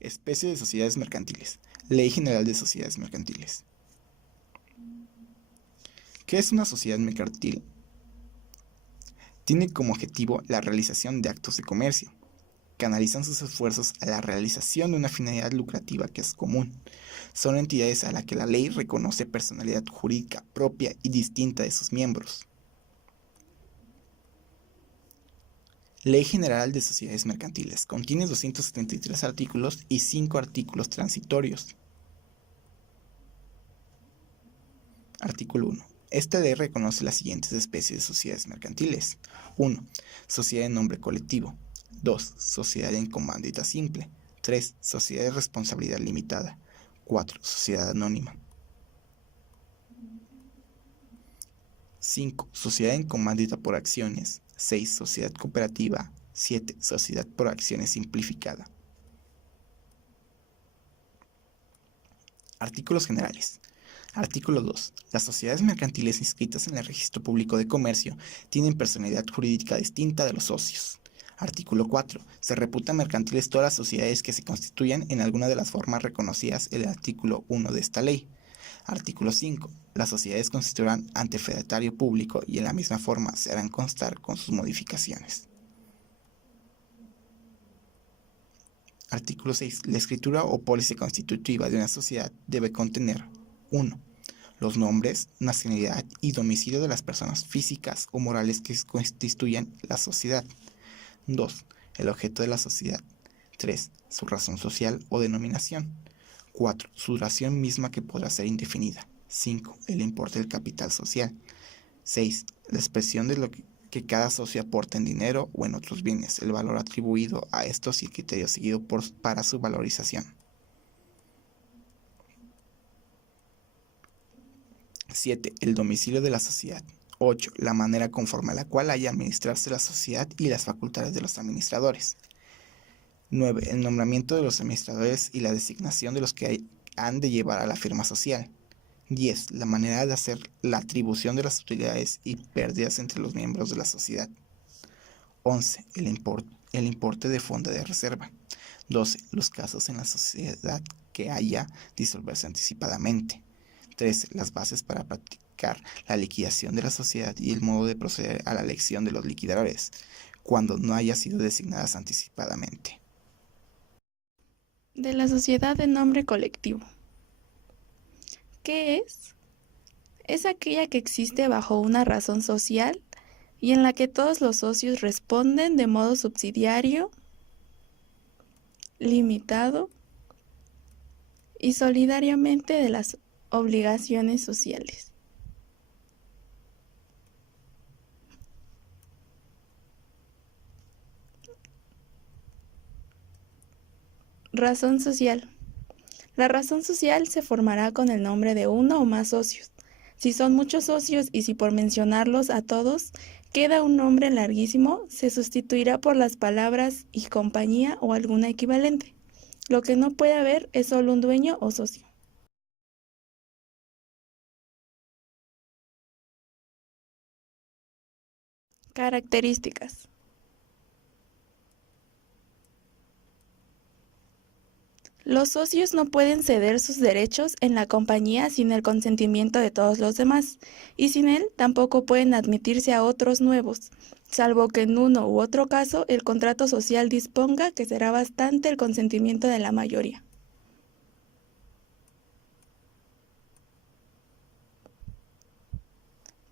Especie de sociedades mercantiles. Ley General de Sociedades Mercantiles. ¿Qué es una sociedad mercantil? Tiene como objetivo la realización de actos de comercio. Canalizan sus esfuerzos a la realización de una finalidad lucrativa que es común. Son entidades a las que la ley reconoce personalidad jurídica propia y distinta de sus miembros. Ley General de Sociedades Mercantiles. Contiene 273 artículos y 5 artículos transitorios. Artículo 1. Esta ley reconoce las siguientes especies de sociedades mercantiles. 1. Sociedad en nombre colectivo. 2. Sociedad en comandita simple. 3. Sociedad de responsabilidad limitada. 4. Sociedad anónima. 5. Sociedad en comandita por acciones. 6. Sociedad cooperativa. 7. Sociedad por acciones simplificada. Artículos generales. Artículo 2. Las sociedades mercantiles inscritas en el Registro Público de Comercio tienen personalidad jurídica distinta de los socios. Artículo 4. Se reputan mercantiles todas las sociedades que se constituyan en alguna de las formas reconocidas en el artículo 1 de esta ley. Artículo 5. Las sociedades constituirán ante fedatario público y en la misma forma se harán constar con sus modificaciones. Artículo 6. La escritura o póliza constitutiva de una sociedad debe contener 1. Los nombres, nacionalidad y domicilio de las personas físicas o morales que constituyan la sociedad. 2. El objeto de la sociedad. 3. Su razón social o denominación. 4. Su duración misma que podrá ser indefinida. 5. El importe del capital social. 6. La expresión de lo que cada socio aporta en dinero o en otros bienes, el valor atribuido a estos y el criterio seguido para su valorización. 7. El domicilio de la sociedad. 8. La manera conforme a la cual haya administrarse la sociedad y las facultades de los administradores. 9. El nombramiento de los administradores y la designación de los que han de llevar a la firma social. 10. La manera de hacer la atribución de las utilidades y pérdidas entre los miembros de la sociedad. 11. El importe de fondo de reserva. 12. Los casos en la sociedad que haya disolverse anticipadamente. 13. Las bases para practicar la liquidación de la sociedad y el modo de proceder a la elección de los liquidadores, cuando no haya sido designadas anticipadamente. De la sociedad de nombre colectivo. ¿Qué es? Es aquella que existe bajo una razón social y en la que todos los socios responden de modo subsidiario, limitado y solidariamente de las obligaciones sociales. Razón social. La razón social se formará con el nombre de uno o más socios. Si son muchos socios y si por mencionarlos a todos queda un nombre larguísimo, se sustituirá por las palabras y compañía o alguna equivalente. Lo que no puede haber es solo un dueño o socio. Características. Los socios no pueden ceder sus derechos en la compañía sin el consentimiento de todos los demás, y sin él tampoco pueden admitirse a otros nuevos, salvo que en uno u otro caso el contrato social disponga que será bastante el consentimiento de la mayoría.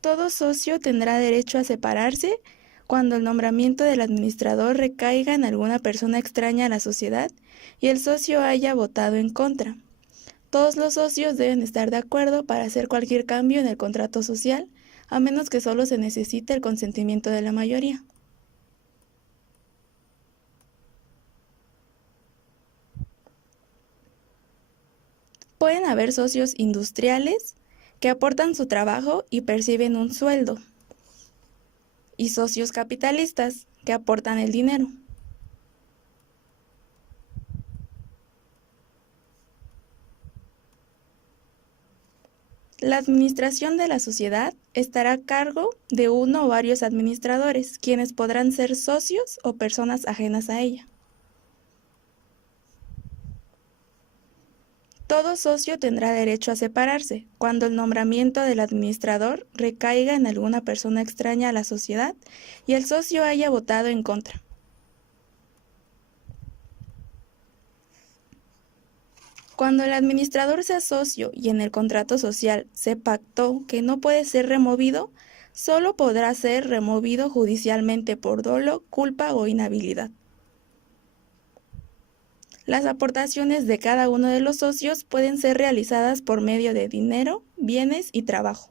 Todo socio tendrá derecho a separarse cuando el nombramiento del administrador recaiga en alguna persona extraña a la sociedad y el socio haya votado en contra. Todos los socios deben estar de acuerdo para hacer cualquier cambio en el contrato social, a menos que solo se necesite el consentimiento de la mayoría. Pueden haber socios industriales que aportan su trabajo y perciben un sueldo, y socios capitalistas que aportan el dinero. La administración de la sociedad estará a cargo de uno o varios administradores, quienes podrán ser socios o personas ajenas a ella. Todo socio tendrá derecho a separarse cuando el nombramiento del administrador recaiga en alguna persona extraña a la sociedad y el socio haya votado en contra. Cuando el administrador sea socio y en el contrato social se pactó que no puede ser removido, solo podrá ser removido judicialmente por dolo, culpa o inhabilidad. Las aportaciones de cada uno de los socios pueden ser realizadas por medio de dinero, bienes y trabajo.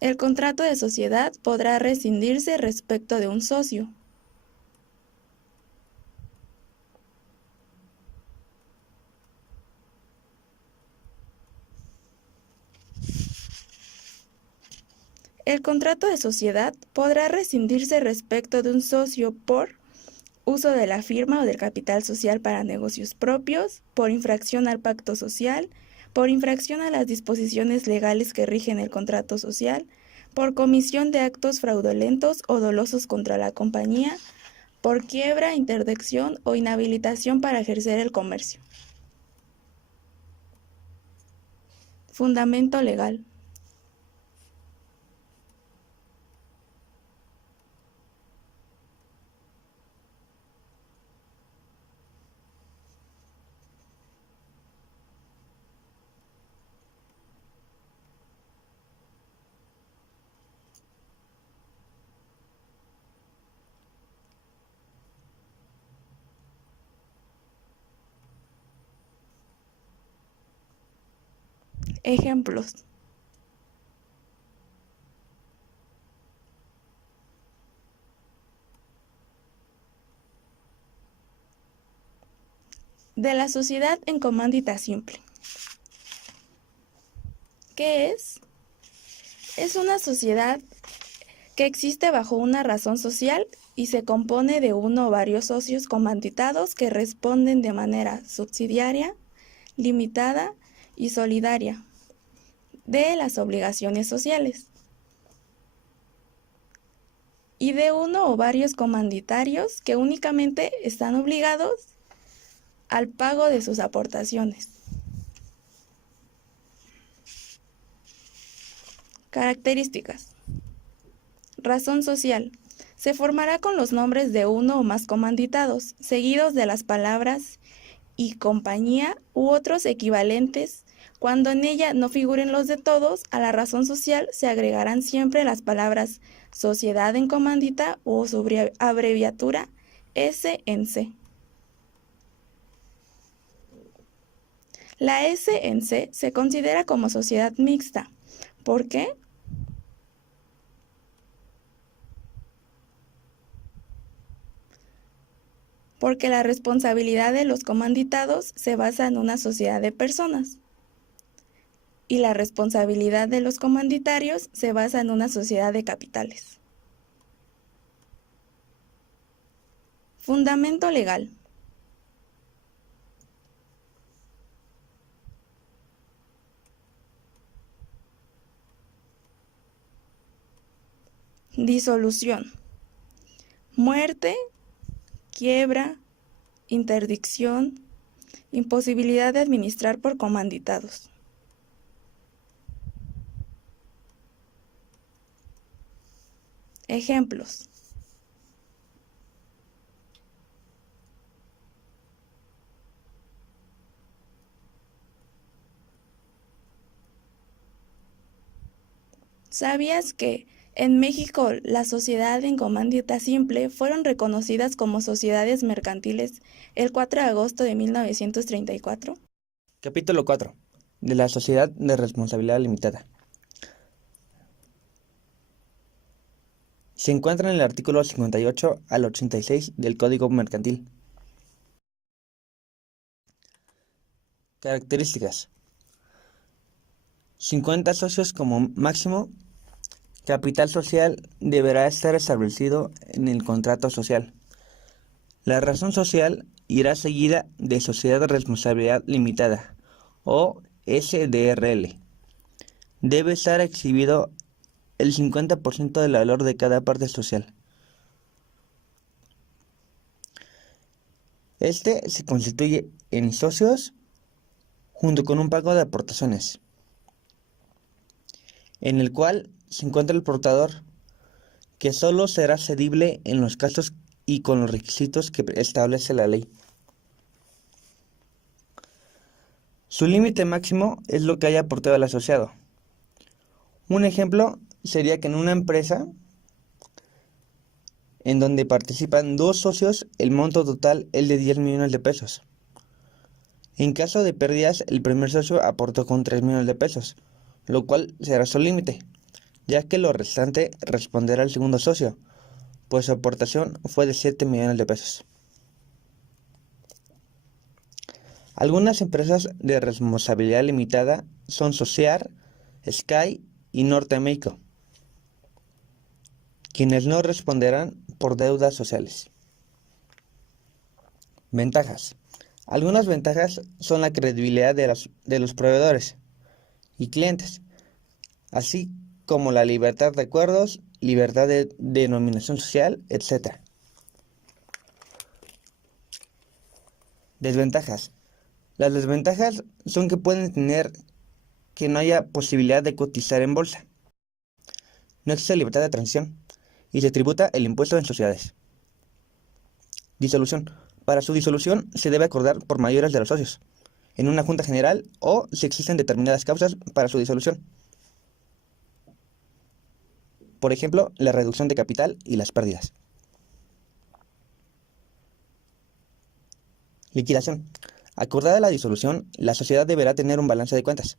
El contrato de sociedad podrá rescindirse respecto de un socio. El contrato de sociedad podrá rescindirse respecto de un socio por uso de la firma o del capital social para negocios propios, por infracción al pacto social, por infracción a las disposiciones legales que rigen el contrato social, por comisión de actos fraudulentos o dolosos contra la compañía, por quiebra, interdicción o inhabilitación para ejercer el comercio. Fundamento legal. Ejemplos. De la sociedad en comándita simple. ¿Qué es? Es una sociedad que existe bajo una razón social y se compone de uno o varios socios comanditados que responden de manera subsidiaria, limitada y solidaria de las obligaciones sociales, y de uno o varios comanditarios que únicamente están obligados al pago de sus aportaciones. Características. Razón social. Se formará con los nombres de uno o más comanditados, seguidos de las palabras y compañía u otros equivalentes. Cuando en ella no figuren los de todos, a la razón social se agregarán siempre las palabras sociedad en comándita o su abreviatura S en C. La S en C se considera como sociedad mixta. ¿Por qué? Porque la responsabilidad de los comanditados se basa en una sociedad de personas y la responsabilidad de los comanditarios se basa en una sociedad de capitales. Fundamento legal. Disolución. Muerte, quiebra, interdicción, imposibilidad de administrar por comanditados. Ejemplos. ¿Sabías que en México la sociedad en comándita simple fueron reconocidas como sociedades mercantiles el 4 de agosto de 1934? Capítulo 4. De la sociedad de responsabilidad limitada. Se encuentra en el artículo 58 al 86 del Código Mercantil. Características. 50 socios como máximo. Capital social deberá estar establecido en el contrato social. La razón social irá seguida de sociedad de responsabilidad limitada o SDRL. Debe estar exhibido el 50% del valor de cada parte social. Este se constituye en socios junto con un pago de aportaciones, en el cual se encuentra el portador, que solo será cedible en los casos y con los requisitos que establece la ley. Su límite máximo es lo que haya aportado el asociado. Un ejemplo sería que en una empresa en donde participan 2 socios, el monto total es de 10 millones de pesos. En caso de pérdidas, el primer socio aportó con 3 millones de pesos, lo cual será su límite, ya que lo restante responderá al segundo socio, pues su aportación fue de 7 millones de pesos. Algunas empresas de responsabilidad limitada son Sociar, Sky y Norte México, quienes no responderán por deudas sociales. Ventajas. Algunas ventajas son la credibilidad de los proveedores y clientes, así como la libertad de acuerdos, libertad de denominación social, etc. Desventajas. Las desventajas son que pueden tener que no haya posibilidad de cotizar en bolsa, no existe libertad de transición y se tributa el impuesto en sociedades. Disolución. Para su disolución se debe acordar por mayorías de los socios, en una junta general o si existen determinadas causas para su disolución. Por ejemplo, la reducción de capital y las pérdidas. Liquidación. Acordada la disolución, la sociedad deberá tener un balance de cuentas,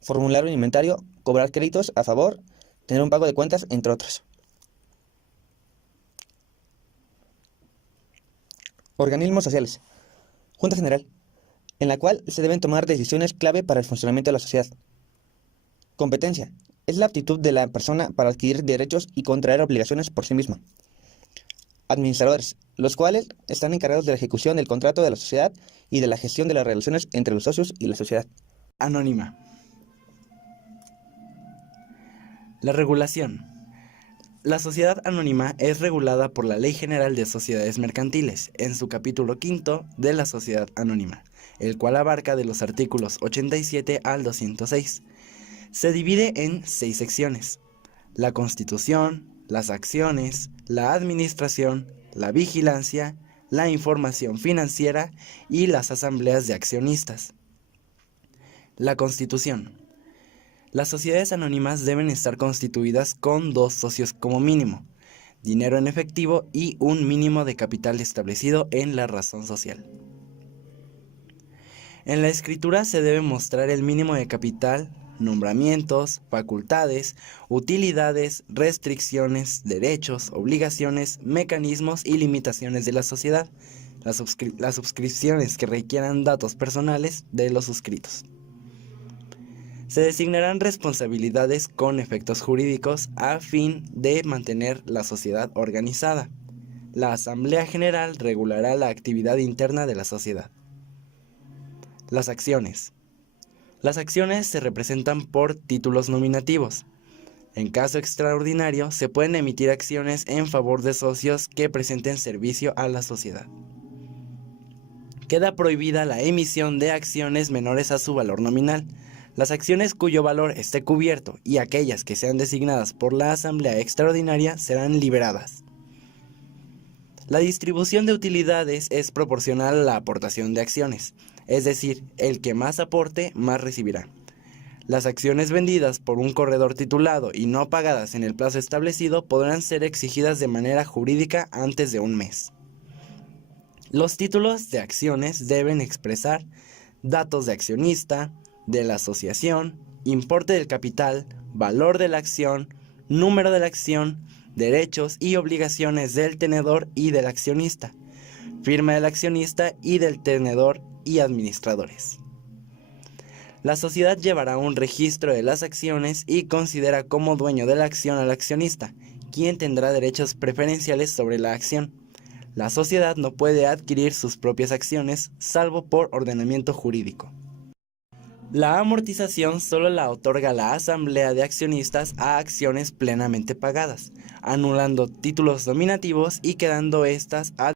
formular un inventario, cobrar créditos a favor, tener un pago de cuentas, entre otros. Organismos sociales. Junta General, en la cual se deben tomar decisiones clave para el funcionamiento de la sociedad. Competencia. Es la aptitud de la persona para adquirir derechos y contraer obligaciones por sí misma. Administradores, los cuales están encargados de la ejecución del contrato de la sociedad y de la gestión de las relaciones entre los socios y la sociedad. Anónima. La regulación. La sociedad anónima es regulada por la Ley General de Sociedades Mercantiles, en su capítulo 5 de la sociedad anónima, el cual abarca de los artículos 87 al 206. Se divide en 6 secciones: la constitución, las acciones, la administración, la vigilancia, la información financiera y las asambleas de accionistas. La constitución. Las sociedades anónimas deben estar constituidas con 2 socios como mínimo, dinero en efectivo y un mínimo de capital establecido en la razón social. En la escritura se debe mostrar el mínimo de capital, nombramientos, facultades, utilidades, restricciones, derechos, obligaciones, mecanismos y limitaciones de la sociedad, las suscripciones que requieran datos personales de los suscritos. Se designarán responsabilidades con efectos jurídicos a fin de mantener la sociedad organizada. La Asamblea General regulará la actividad interna de la sociedad. Las acciones. Las acciones se representan por títulos nominativos. En caso extraordinario, se pueden emitir acciones en favor de socios que presenten servicio a la sociedad. Queda prohibida la emisión de acciones menores a su valor nominal. Las acciones cuyo valor esté cubierto y aquellas que sean designadas por la Asamblea Extraordinaria serán liberadas. La distribución de utilidades es proporcional a la aportación de acciones, es decir, el que más aporte, más recibirá. Las acciones vendidas por un corredor titulado y no pagadas en el plazo establecido podrán ser exigidas de manera jurídica antes de un mes. Los títulos de acciones deben expresar datos de accionista, de la asociación, importe del capital, valor de la acción, número de la acción, derechos y obligaciones del tenedor y del accionista, firma del accionista y del tenedor y administradores. La sociedad llevará un registro de las acciones y considera como dueño de la acción al accionista, quien tendrá derechos preferenciales sobre la acción. La sociedad no puede adquirir sus propias acciones, salvo por ordenamiento jurídico. La amortización solo la otorga la Asamblea de Accionistas a acciones plenamente pagadas, anulando títulos nominativos y quedando estas a